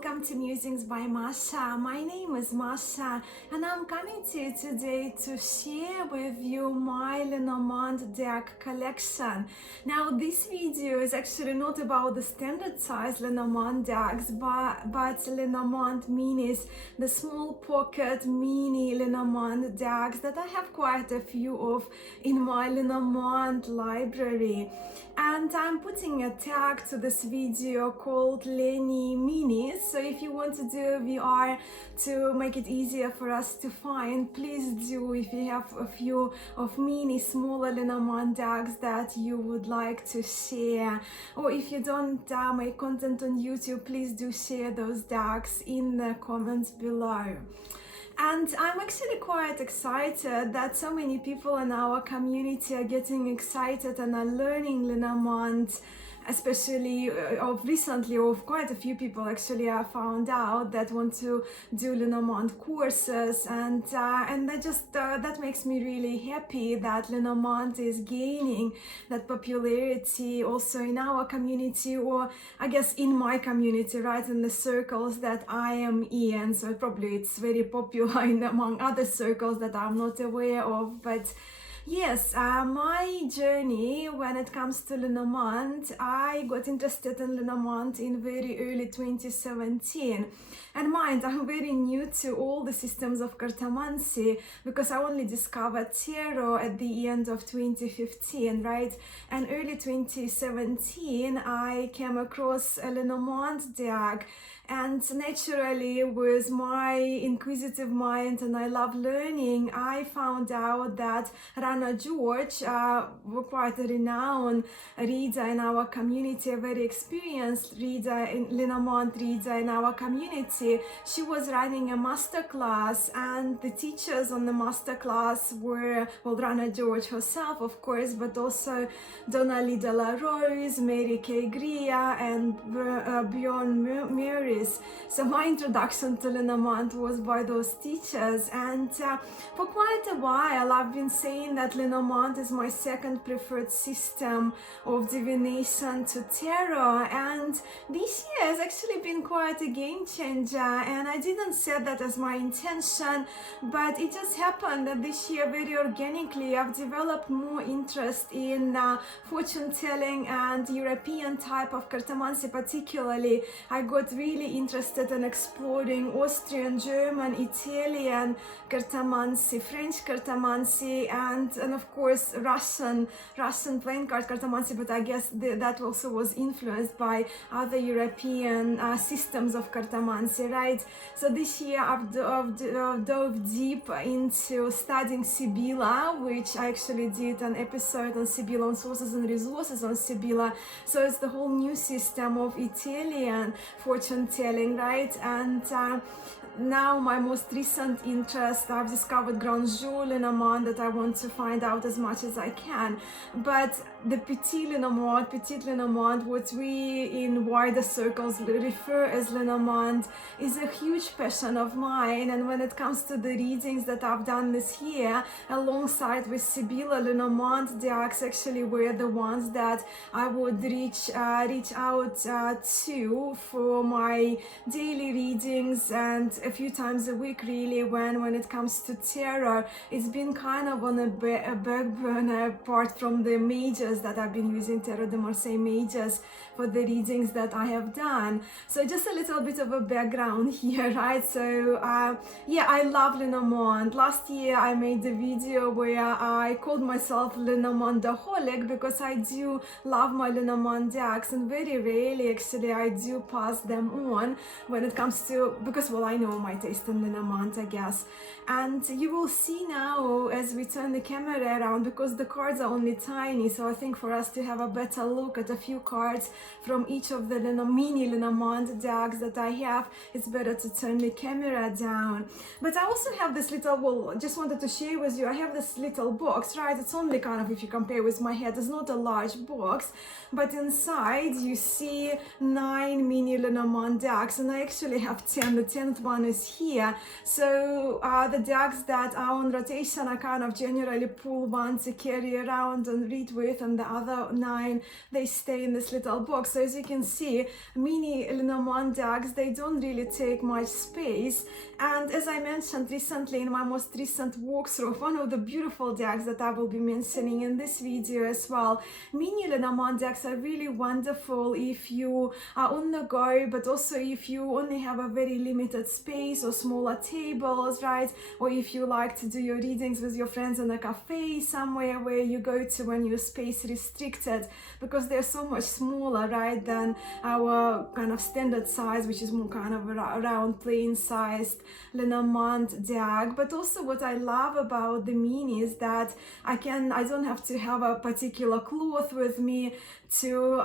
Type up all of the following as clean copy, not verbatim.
welcome to Musings by Masha. My name is Masha and I'm coming to you today to share with you my Lenormand deck collection. Now this video is actually not about the standard size Lenormand decks but Lenormand minis, the small pocket mini Lenormand decks that I have quite a few of in my Lenormand library. And I'm putting a tag to this video called Lenny Minis. So if you want to do a VR to make it easier for us to find, please do. If you have a few of mini smaller Lenormand decks that you would like to share, or if you don't make content on YouTube, please do share those decks in the comments below. And I'm actually quite excited that so many people in our community are getting excited and are learning Lenormand, especially recently, of quite a few people actually I found out that want to do Lenormand courses, and that makes me really happy that Lenormand is gaining that popularity also in our community, or I guess in my community, right, in the circles that I am in. So probably it's very popular among other circles that I'm not aware of, but yes, my journey when it comes to Lenormand, I got interested in Lenormand in very early 2017. And mind, I'm very new to all the systems of cartomancy because I only discovered tarot at the end of 2015, right? And early 2017, I came across a Lenormand deck. And naturally, with my inquisitive mind and I love learning, I found out that Rana George, quite a renowned reader in our community, a very experienced reader, Lenormand reader in our community, she was running a masterclass, and the teachers on the masterclass were, well, Rana George herself, of course, but also Donnelly de la Rose, Mary Kay Greer, and Bjorn Murray. So my introduction to Lenormand was by those teachers, and for quite a while I've been saying that Lenormand is my second preferred system of divination to tarot, and this year has actually been quite a game changer, and I didn't set that as my intention, but it just happened that this year very organically I've developed more interest in fortune telling and European type of cartomancy. Particularly I got really interested in exploring Austrian, German, Italian cartomancy, French cartomancy, and of course Russian playing card cartomancy, but I guess that also was influenced by other European systems of cartomancy, right? So this year I've dove deep into studying Sibylla, which I actually did an episode on Sibylla, on sources and resources on Sibylla. So it's the whole new system of Italian fortune telling, right? And now my most recent interest, I've discovered Grand Jour Lenormand that I want to find out as much as I can. But the Petit Lenormand, what we in wider circles refer as Lenormand, is a huge passion of mine. And when it comes to the readings that I've done this year, alongside with Sibylla, Lenormand decks actually were the ones that I would reach out to for my daily readings, and a few times a week really when it comes to tarot. It's been kind of on a back burner apart from the mages that I've been using, Tarot de Marseille mages, for the readings that I have done. So just a little bit of a background here, right? So yeah, I love Lenormand. Last year I made the video where I called myself Lenormandaholic because I do love my Lenormand decks, and very rarely actually I do pass them on when it comes to, because well, I know my taste in Lenormand, I guess. And you will see now as we turn the camera around, because the cards are only tiny, so I think for us to have a better look at a few cards from each of the mini Lenormand decks that I have, it's better to turn the camera down. But I also have this little, well, just wanted to share with you, I have this little box, right? It's only kind of, if you compare with my head, it's not a large box, but inside you see 9 mini Lenormand decks, and I actually have 10. The 10th one is here. So the decks that are on rotation are kind of generally pull one to carry around and read with, and the other 9, they stay in this little box. So as you can see, mini Lenormand decks, they don't really take much space. And as I mentioned recently in my most recent walkthrough, one of the beautiful decks that I will be mentioning in this video as well, mini Lenormand decks are really wonderful if you are on the go, but also if you only have a very limited space or smaller tables, right? Or if you like to do your readings with your friends in a cafe somewhere where you go to when you're space restricted, because they're so much smaller, right, than our kind of standard size, which is more kind of around plain sized Lenormand deck. But also what I love about the mini is that I don't have to have a particular cloth with me to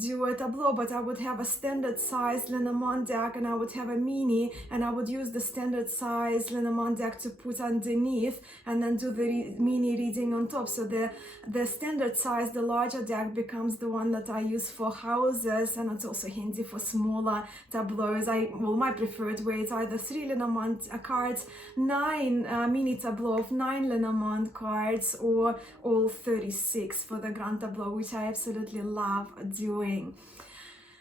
do a tableau, but I would have a standard size Lenormand deck and I would have a mini, and I would use the standard size Lenormand deck to put underneath and then do the mini reading on top. So the standard size, the larger deck, becomes the one that I use for houses, and it's also handy for smaller tableaus. My preferred way is either 3 Lenormand cards, 9 mini tableau of 9 Lenormand cards, or all 36 for the grand tableau, which I absolutely love doing.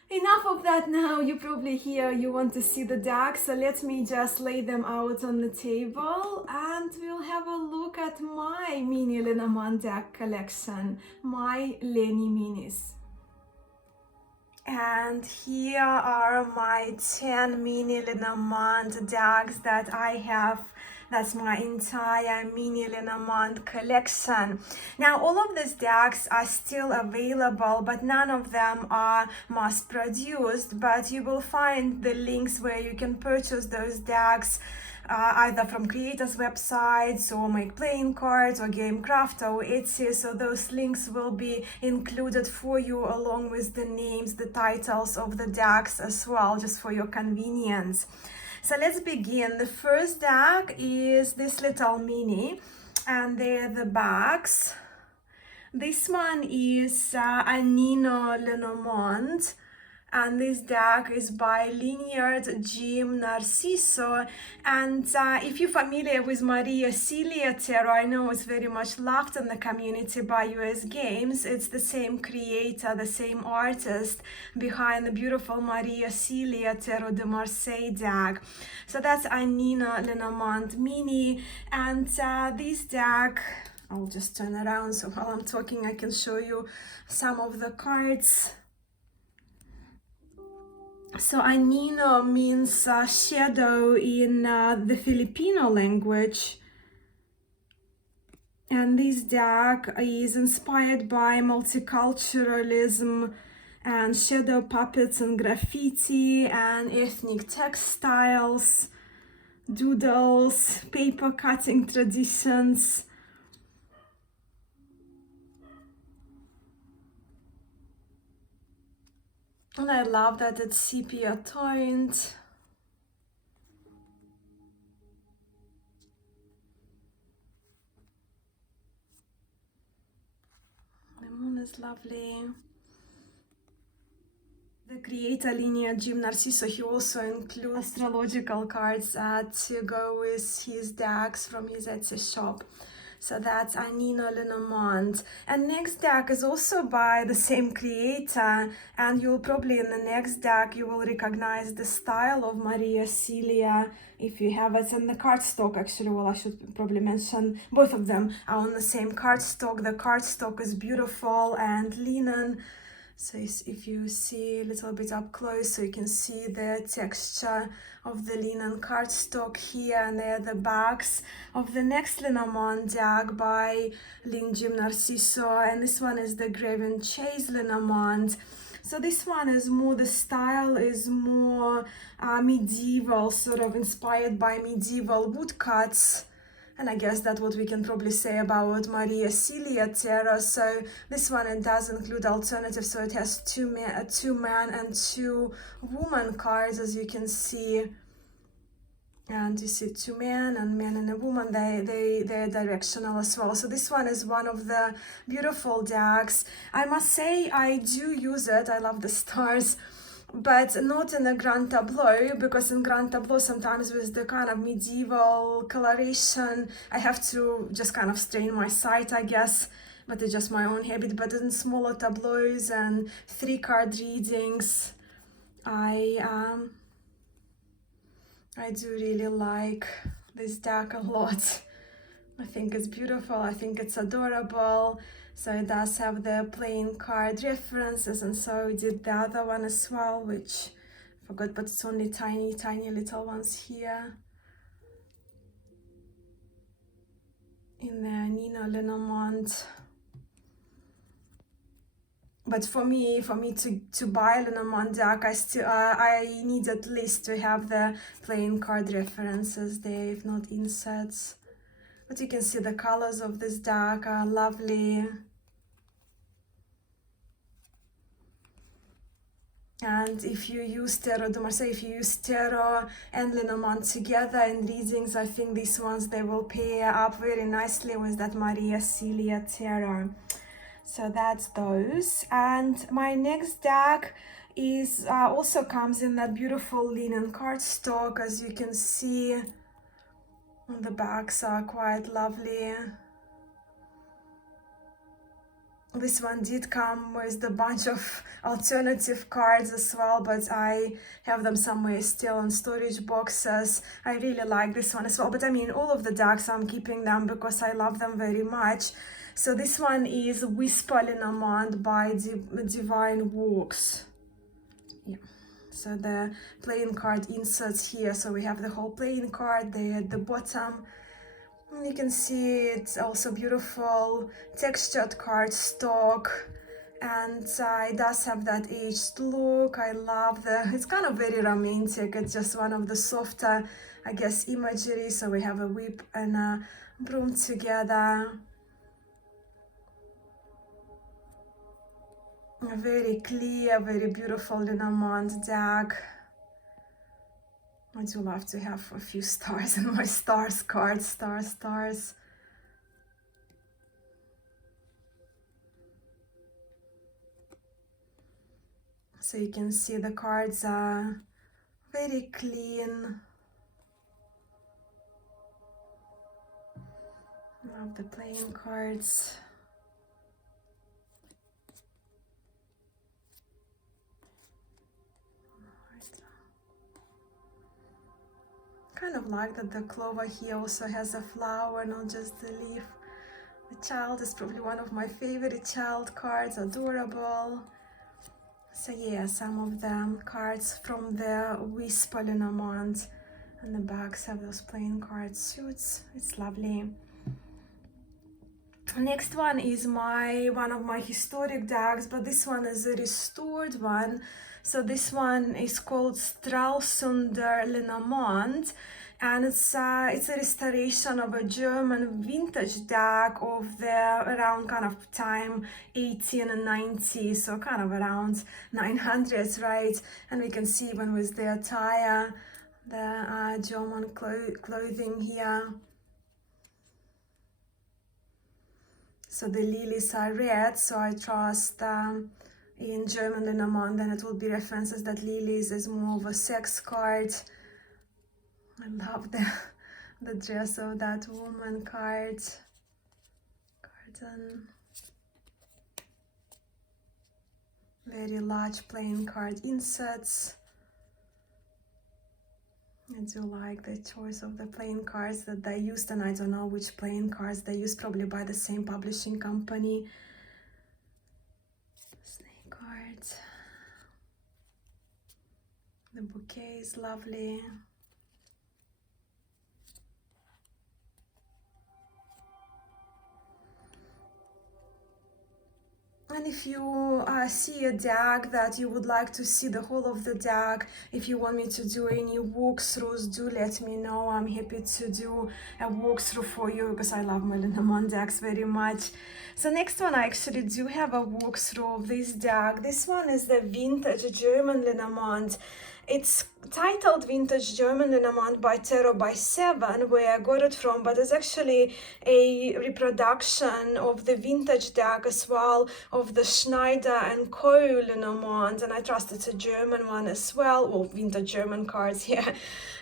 Enough of that now. You probably hear you want to see the decks, so let me just lay them out on the table and we'll have a look at my mini Lenormand deck collection, my Lenny Minis. And here are my 10 mini Lenormand decks that I have. That's my entire mini Lenormand collection. Now, all of these decks are still available, but none of them are mass produced, but you will find the links where you can purchase those decks either from creators' websites or Make Playing Cards or Gamecraft or Etsy. So those links will be included for you along with the names, the titles of the decks as well, just for your convenience. So let's begin. The first deck is this little mini, and they're the backs. This one is Nino Lenormand, and this deck is by Lineard Jim Narciso. And if you're familiar with Maria Celia Tarot, I know it's very much loved in the community by US Games. It's the same creator, the same artist behind the beautiful Maria Celia Tarot de Marseille deck. So that's Nina Lenormand mini, and this deck, I'll just turn around so while I'm talking I can show you some of the cards. So Anino means shadow in the Filipino language, and this deck is inspired by multiculturalism and shadow puppets and graffiti and ethnic textiles, doodles, paper cutting traditions. And I love that it's sepia toned. The moon is lovely. The creator Linear Jim Narciso, he also includes astrological cards to go with his decks from his Etsy shop. So that's Nino Lenormand. And next deck is also by the same creator, and you'll probably in the next deck you will recognize the style of Maria Celia if you have it in the cardstock. Actually, well, I should probably mention both of them are on the same cardstock. The cardstock is beautiful and linen. So if you see a little bit up close, so you can see the texture of the linen cardstock here, and there are the backs of the next Lenormand deck by Lin Jim Narciso, and this one is the Graven Chase Lenormand. So this one is more, the style is more medieval, sort of inspired by medieval woodcuts. And I guess that's what we can probably say about Maria Celia Tarot. So this one, it does include alternatives. So it has two man and two woman cards, as you can see. And you see two men and a woman. They're directional as well. So this one is one of the beautiful decks. I must say I do use it. I love the stars but not in a grand tableau, because in grand tableau sometimes with the kind of medieval coloration I have to just kind of strain my sight, I guess, but it's just my own habit. But in smaller tableaus and 3-card readings, I do really like this deck a lot. I think it's beautiful, I think it's adorable. So it does have the playing card references, and so did the other one as well, which I forgot, but it's only tiny little ones here. In the Nina Lenormand. But for me to buy Lenormand deck, I need at least to have the playing card references there, if not insets. But you can see the colors of this deck are lovely. And if you use Tarot de Marseille, if you use Tarot and Lenormand together in readings, I think these ones, they will pair up very nicely with that Maria Celia Tarot. So that's those. And my next deck is also comes in that beautiful linen cardstock. As you can see, the backs are quite lovely. This one did come with a bunch of alternative cards as well, but I have them somewhere still in storage boxes. I really like this one as well, but I mean, all of the decks, I'm keeping them because I love them very much. So this one is Whisper Lenormand by Divine Walks. Yeah. So the playing card inserts here. So we have the whole playing card there at the bottom. And you can see it's also beautiful textured cardstock, and it does have that aged look. I love it's kind of very romantic. It's just one of the softer, I guess, imagery. So we have a whip and a broom together. A very clear, very beautiful Lenormand deck. I do love to have a few stars in my stars card, stars. So you can see the cards are very clean. I love the playing cards. Kind of like that the clover here also has a flower, not just the leaf. The child is probably one of my favorite child cards, adorable. So yeah, some of the cards from the Whisper Lenormand, and the backs have those playing card suits. It's lovely. Next one is one of my historic decks, but this one is a restored one. So this one is called Stralsunder Lenormand, and it's a restoration of a German vintage deck of the around kind of time 1890, so kind of around 900s, right? And we can see even with the attire, the German clothing here. So the lilies are red, so I trust in German Lenormand, then it will be references that lilies is more of a sex card. I love the dress of that woman card. Garden. Very large playing card inserts. I do like the choice of the playing cards that they used, and I don't know which playing cards they used, probably by the same publishing company. Snake cards. The bouquet is lovely. And if you see a deck that you would like to see the whole of the deck, if you want me to do any walkthroughs, do let me know. I'm happy to do a walkthrough for you because I love my Lenormand decks very much. So next one, I actually do have a walkthrough of this deck. This one is the vintage German Lenormand. It's titled Vintage German Lenormand by Tarot by 7, where I got it from, but it's actually a reproduction of the vintage deck as well, of the Schneider and Co. Lenormand, and I trust it's a German one as well, well, vintage German cards, yeah,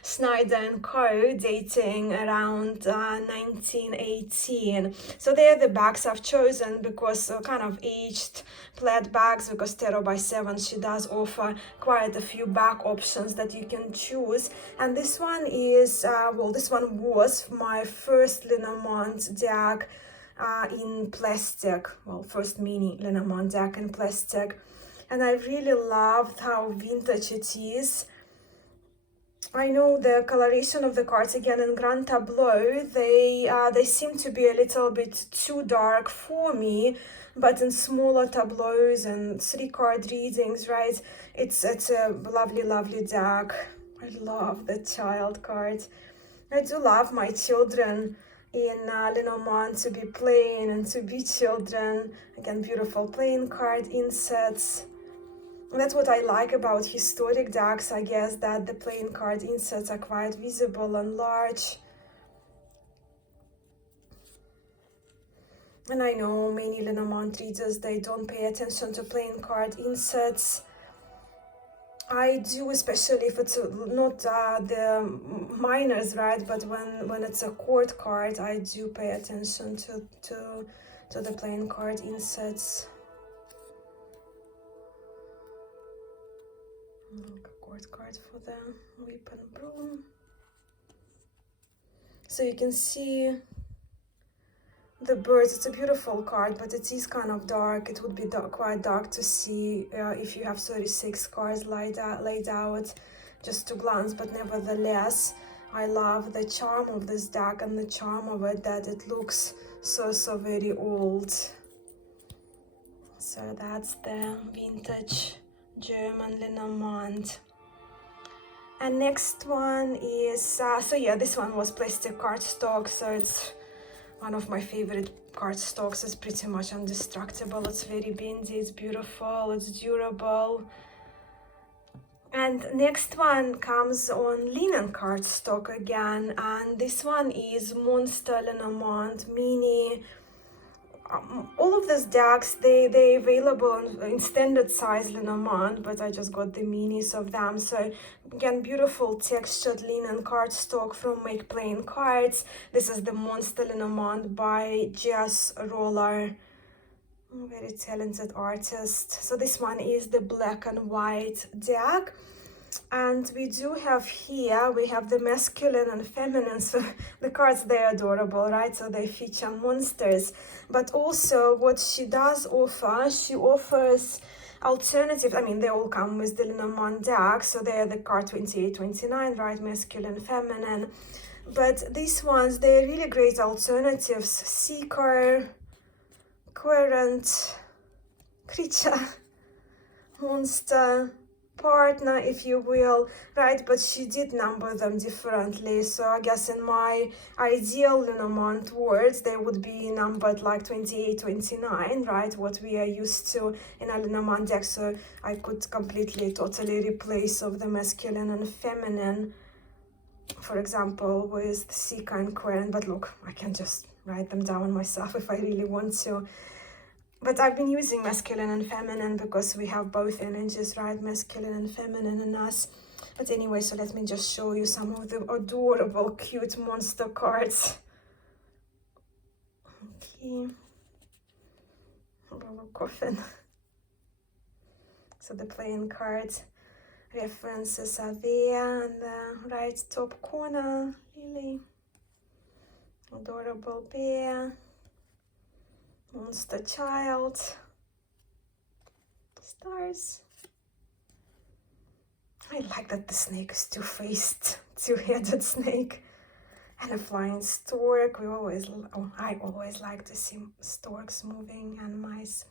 Schneider and Co. dating around 1918. So they're the bags I've chosen because kind of aged plaid bags, because Tarot by 7, she does offer quite a few bag options that you can choose. And this one is, well, this one was my first Lenormand deck in plastic, well, first mini Lenormand deck in plastic. And I really loved how vintage it is. I know the coloration of the cards, again, in Grand Tableau, they seem to be a little bit too dark for me, but in smaller tableaus and 3-card readings, right, it's a lovely deck. I love the child card. I do love my children in Lenormand to be playing and to be children. Again, beautiful playing card insets. And that's what I like about historic decks, I guess, that the playing card insets are quite visible and large. And I know many Lenormand readers, they don't pay attention to playing card insets. I do, especially if it's not the minors, right? But when it's a court card, I do pay attention to the playing card insets. A court card for the whip and broom. So you can see the birds. It's a beautiful card, but it is kind of dark. It would be quite dark to see if you have 36 cards laid out just to glance, but nevertheless, I love the charm of this deck and the charm of it, that it looks so very old. So that's the vintage German Lenormand. And next one is, so yeah, this one was plastic cardstock, so it's one of my favorite cardstocks. It's pretty much indestructible, it's very bendy, it's beautiful, it's durable. And next one comes on linen cardstock again, and this one is Monster Lenormand Mini. All of these decks, they're available in standard size Lenormand, but I just got the minis of them. So again, beautiful textured linen cardstock from Make Plain Cards. This is the Monster Lenormand by Jess Roller, very talented artist. So this one is the black and white deck. And we do have here, we have the masculine and feminine, so the cards, they're adorable, right? So they feature monsters. But also what she does offer, she offers alternatives. I mean, they all come with the Lenormand deck, so they're the card 28, 29, right? Masculine, feminine. But these ones, they're really great alternatives. Seeker, Querent, Creature, Monster, Partner, if you will, right? But she did number them differently. So I guess in my ideal Lenormand words, they would be numbered like 28, 29, right? What we are used to in a Lenormand deck. So I could completely, totally replace of the masculine and feminine, for example, with Seeker and Querent. But look, I can just write them down myself if I really want to. But I've been using masculine and feminine because we have both energies, right? Masculine and feminine in us. But anyway, so let me just show you some of the adorable, cute monster cards. Okay. A little coffin. So the playing cards references are there in the right top corner. Lily. Adorable bear. Monster child, stars. I like that the snake is two-faced, two-headed snake, and a flying stork. I always like to see storks moving and mice.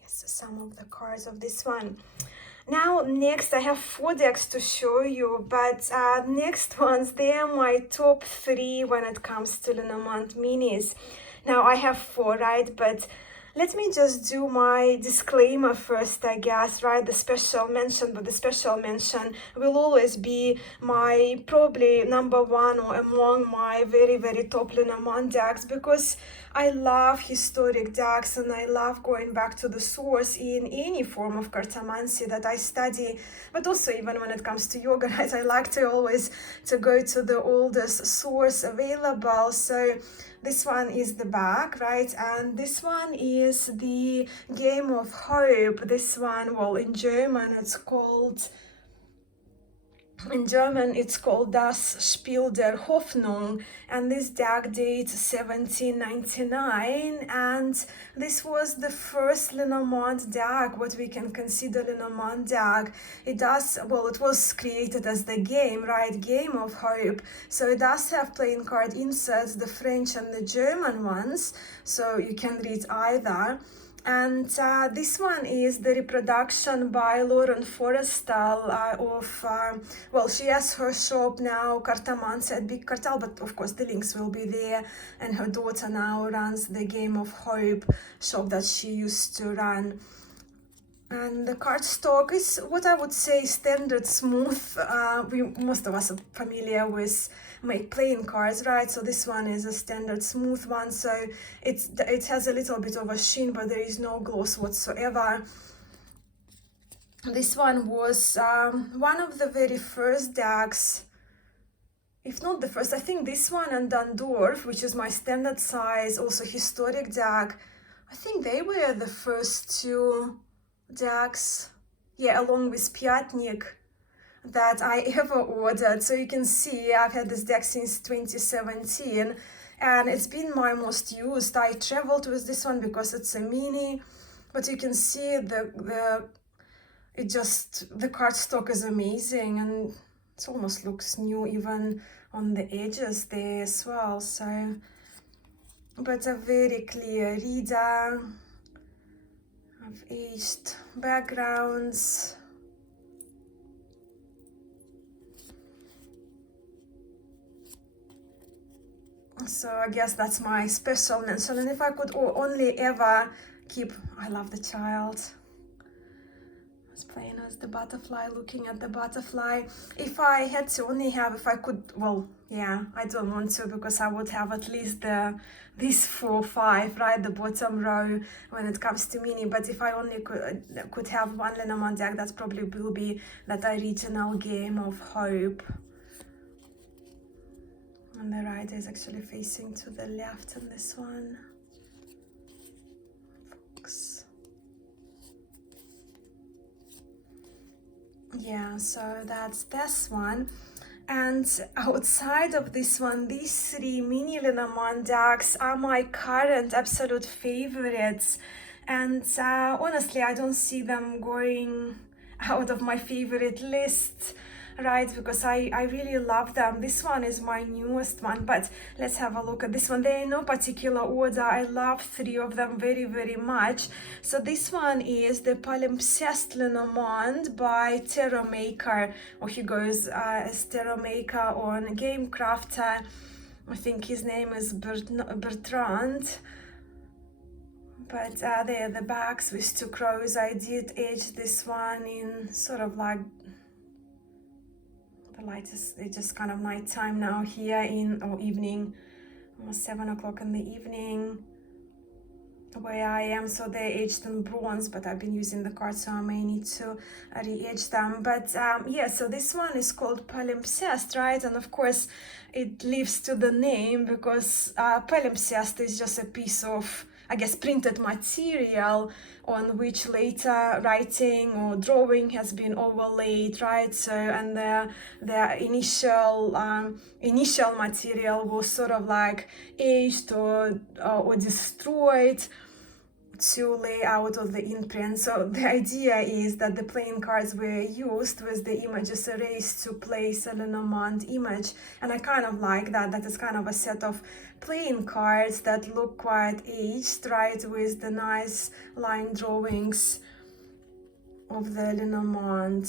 Yes, some of the cards of this one. Now, next I have 4 decks to show you, but next ones, they are my top 3 when it comes to Lenormand minis. Now I have 4, right? But let me just do my disclaimer first, I guess, right? The special mention, but the special mention will always be my probably number one or among my very, very top Lenormand decks, because I love historic decks and I love going back to the source in any form of cartomancy that I study, but also even when it comes to yoga, right? I like to always to go to the oldest source available. So this one is the back, right? And this one is the Game of Hope. This one, well, in German it's called Das Spiel der Hoffnung, and this deck dates 1799, and this was the first Lenormand deck, what we can consider Lenormand deck. It was created as the game, right? Game of Hope. So it does have playing card inserts, the French and the German ones, so you can read either. And this one is the reproduction by Lauren Forrestal she has her shop now, Cartomancy at Big Cartel, but of course the links will be there. And her daughter now runs the Game of Hope shop that she used to run. And the cardstock is what I would say standard smooth. Most of us are familiar with playing cards, right? So this one is a standard smooth one. So it has a little bit of a sheen, but there is no gloss whatsoever. This one was one of the very first decks, if not the first. I think this one and Dundorf, which is my standard size, also historic deck, I think they were the first two decks, along with Piatnik, that I ever ordered. So you can see I've had this deck since 2017 and it's been my most used. I traveled with this one because it's a mini, but you can see the cardstock is amazing and it almost looks new even on the edges there as well. So, but a very clear reader. I've aged backgrounds. So I guess that's my special mention. And if I could only ever keep, I love the child. It's playing as the butterfly, looking at the butterfly. If I had to only have, if I could, I don't want to, because I would have at least these 4 or 5, right, the bottom row when it comes to mini. But if I only could have one Lenormand deck, that probably will be that original Game of Hope. And the rider is actually facing to the left in this one. Fox. Yeah, so that's this one. And outside of this one, these 3 mini Lenormand decks are my current absolute favorites. And honestly, I don't see them going out of my favorite list, right? Because I really love them. This one is my newest one, but let's have a look at this one. They're in no particular order. I love 3 of them very, very much. So this one is the Palimpsest Lenormand by Terra Maker, or he goes as Terra Maker on Gamecrafter. I think his name is Bertrand. But there are the backs with 2 crows. I did edge this one in sort of like, the light is, it's just kind of nighttime now here or evening, almost 7 o'clock in the evening where I am. So they're edged in bronze, but I've been using the cards, so I may need to re-edge them. But so this one is called Palimpsest, right? And of course it lives to the name because Palimpsest is just a piece of, I guess, printed material on which later writing or drawing has been overlaid, right? So, and the initial material was sort of like aged or destroyed to lay out of the imprint. So the idea is that the playing cards were used with the images erased to place a Lenormand image, and I kind of like that. That is kind of a set of playing cards that look quite aged, right, with the nice line drawings of the Lenormand.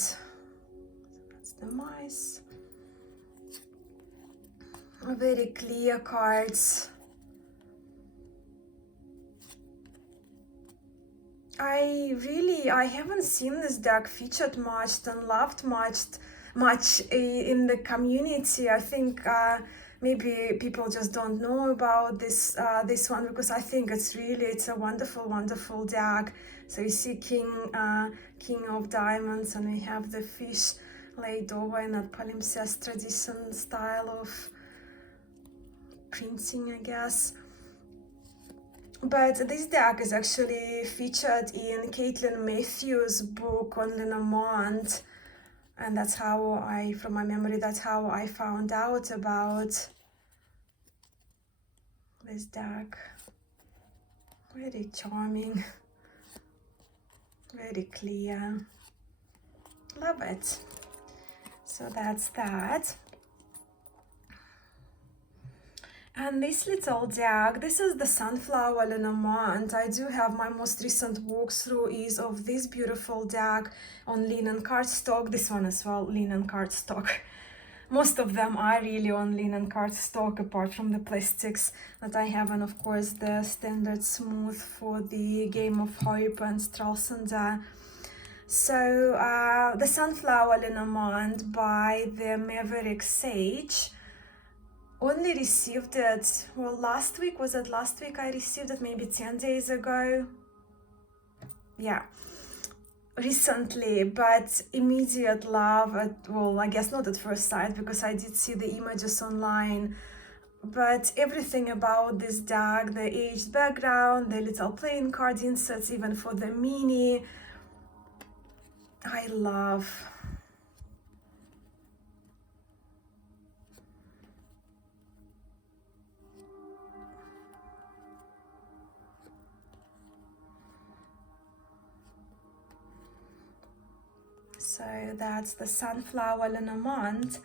That's the mice. Very clear cards. I haven't seen this deck featured much and loved much in the community. I think maybe people just don't know about this one, because I think it's a wonderful deck. So you see King of Diamonds, and we have the fish laid over in that palimpsest tradition style of printing, I guess. But this deck is actually featured in Caitlin Matthews' book on Lenormand, and that's how from my memory, that's how I found out about this deck. Very charming, very clear. Love it. So that's that. And this little deck, this is the Sunflower Lenormand. I do have my most recent walkthrough is of this beautiful deck on linen cardstock. This one as well, linen cardstock. Most of them are really on linen cardstock, apart from the plastics that I have, and of course the standard smooth for the Game of Hope and Stralsunder. So the Sunflower Lenormand by the Maverick Sage. Only received it, well, last week. Was it last week I received it? Maybe 10 days ago. Yeah, recently, but immediate love. Well, I guess not at first sight, because I did see the images online. But everything about this deck, the aged background, the little playing card inserts, even for the mini, I love. So that's the Sunflower Lenormand.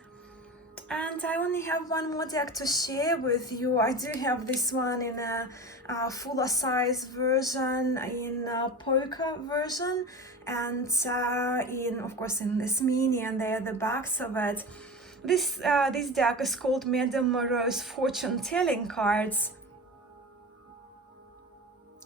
And I only have one more deck to share with you. I do have this one in a fuller size version, in a poker version, and of course in this mini, and there are the backs of it. This deck is called Madame Moreau's Fortune Telling Cards.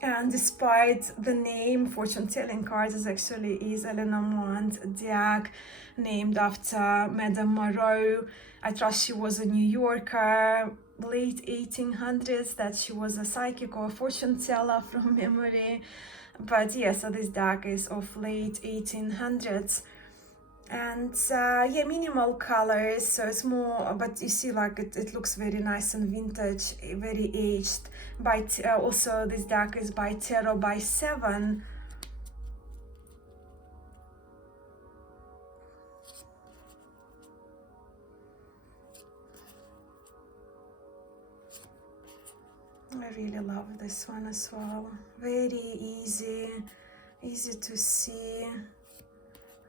And despite the name, Fortune Telling Cards is a Lenormand deck named after Madame Moreau. I trust she was a New Yorker, late 1800s, that she was a psychic or a fortune teller from memory. But yeah, so this deck is of late 1800s. And yeah, minimal colors, so it's more, but you see, like it looks very nice and vintage, very aged. By also this deck is by Tarot by 7. I really love this one as well. Very easy to see.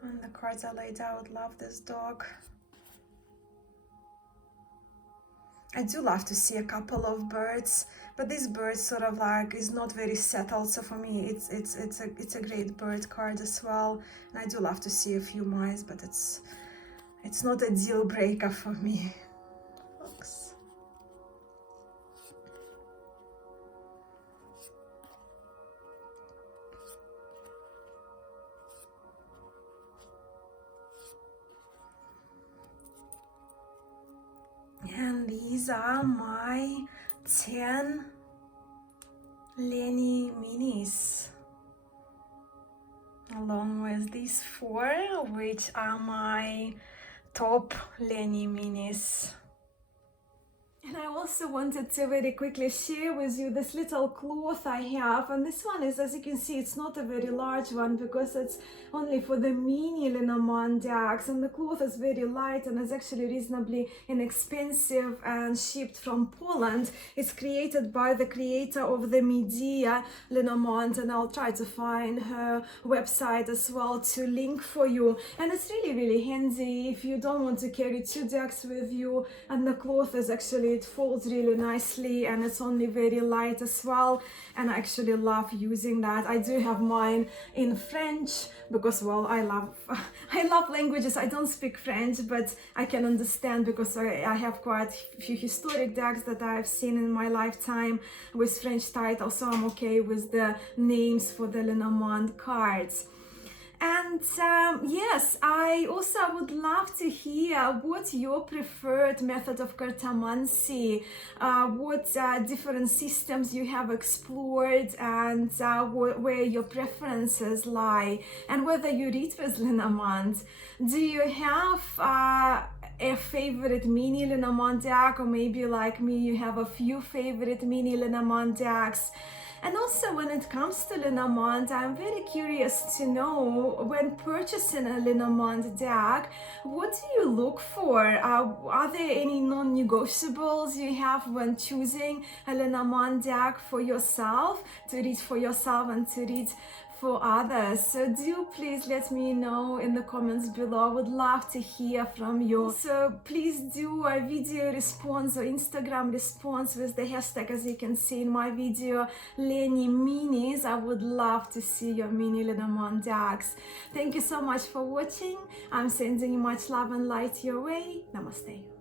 And the cards are laid out. Love this dog. I do love to see a couple of birds, but this bird sort of like is not very settled. So for me, it's a great bird card as well. And I do love to see a few mice, but it's not a deal breaker for me. Looks. And these are my 10 Lenny minis, along with these 4, which are my top Lenny minis. And I also wanted to very quickly share with you this little cloth I have, and this one is, as you can see, it's not a very large one because it's only for the mini Lenormand decks, and the cloth is very light and is actually reasonably inexpensive and shipped from Poland. It's created by the creator of the Medea Lenormand, and I'll try to find her website as well to link for you. And it's really handy if you don't want to carry 2 decks with you, and the cloth is actually it folds really nicely, and it's only very light as well, and I actually love using that. I do have mine in French because, well, I love languages. I don't speak French, but I can understand because I have quite a few historic decks that I've seen in my lifetime with French titles, so I'm okay with the names for the Lenormand cards. And yes, I also would love to hear what your preferred method of cartomancy, what different systems you have explored, and where your preferences lie, and whether you read with Lenormand. Do you have a favorite mini Lenormand deck, or maybe like me, you have a few favorite mini Lenormand decks? And also, when it comes to Lenormand, I'm very curious to know, when purchasing a Lenormand deck, what do you look for? Are there any non-negotiables you have when choosing a Lenormand deck for yourself, to read for yourself and to read for others? So do please let me know in the comments below. I would love to hear from you. So please do a video response or Instagram response with the hashtag, as you can see in my video, Leni Minis. I would love to see your mini Lenormand decks. Thank you so much for watching. I'm sending you much love and light your way. Namaste.